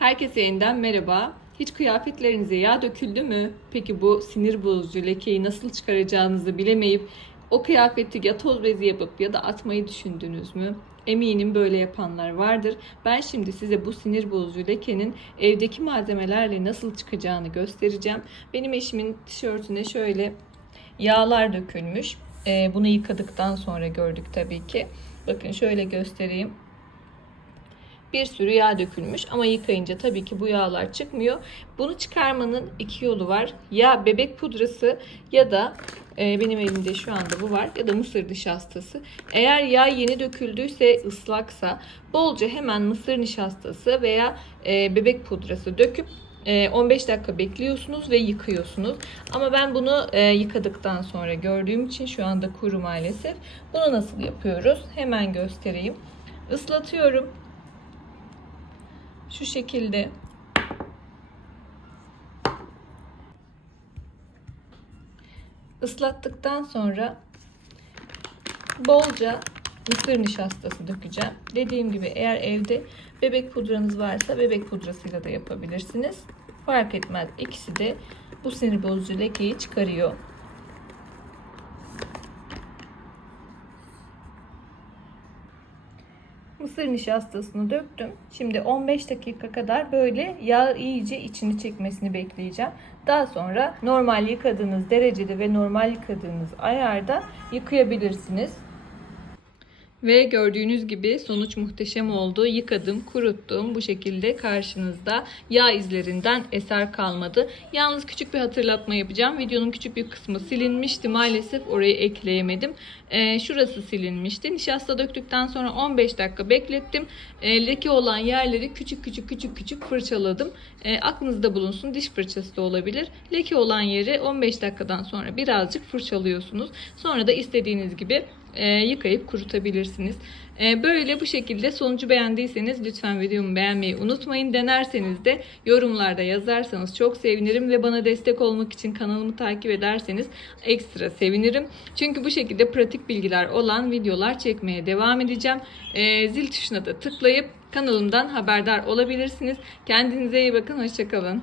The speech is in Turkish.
Herkese yeniden merhaba. Hiç kıyafetlerinize yağ döküldü mü? Peki bu sinir bozucu lekeyi nasıl çıkaracağınızı bilemeyip o kıyafeti ya toz bezi yapıp ya da atmayı düşündünüz mü? Eminim böyle yapanlar vardır. Ben şimdi size bu sinir bozucu lekenin evdeki malzemelerle nasıl çıkacağını göstereceğim. Benim eşimin tişörtüne şöyle yağlar dökülmüş. Ee, bunu yıkadıktan sonra gördük tabii ki. Bakın şöyle göstereyim bir sürü yağ dökülmüş ama yıkayınca tabii ki bu yağlar çıkmıyor. Bunu çıkarmanın iki yolu var. Ya bebek pudrası ya da e, benim elimde şu anda bu var ya da mısır nişastası. Eğer yağ yeni döküldüyse ıslaksa bolca hemen mısır nişastası veya e, bebek pudrası döküp e, 15 dakika bekliyorsunuz ve yıkıyorsunuz. Ama ben bunu e, yıkadıktan sonra gördüğüm için şu anda kuru maalesef. Bunu nasıl yapıyoruz? Hemen göstereyim. Islatıyorum. Şu şekilde ıslattıktan sonra bolca mısır nişastası dökeceğim. Dediğim gibi eğer evde bebek pudranız varsa bebek pudrasıyla da yapabilirsiniz. Fark etmez. İkisi de bu sinir bozucu lekeyi çıkarıyor. Mısır nişastasını döktüm. Şimdi 15 dakika kadar böyle yağ iyice içini çekmesini bekleyeceğim. Daha sonra normal yıkadığınız derecede ve normal yıkadığınız ayarda yıkayabilirsiniz. Ve gördüğünüz gibi sonuç muhteşem oldu. Yıkadım, kuruttum. Bu şekilde karşınızda yağ izlerinden eser kalmadı. Yalnız küçük bir hatırlatma yapacağım. Videonun küçük bir kısmı silinmişti. Maalesef orayı ekleyemedim. Ee, şurası silinmişti. Nişasta döktükten sonra 15 dakika beklettim. Ee, leke olan yerleri küçük küçük küçük küçük fırçaladım. Ee, aklınızda bulunsun. Diş fırçası da olabilir. Leke olan yeri 15 dakikadan sonra birazcık fırçalıyorsunuz. Sonra da istediğiniz gibi e, yıkayıp kurutabilirsiniz. E, böyle bu şekilde sonucu beğendiyseniz lütfen videomu beğenmeyi unutmayın. Denerseniz de yorumlarda yazarsanız çok sevinirim ve bana destek olmak için kanalımı takip ederseniz ekstra sevinirim. Çünkü bu şekilde pratik bilgiler olan videolar çekmeye devam edeceğim. E, zil tuşuna da tıklayıp kanalımdan haberdar olabilirsiniz. Kendinize iyi bakın. Hoşçakalın.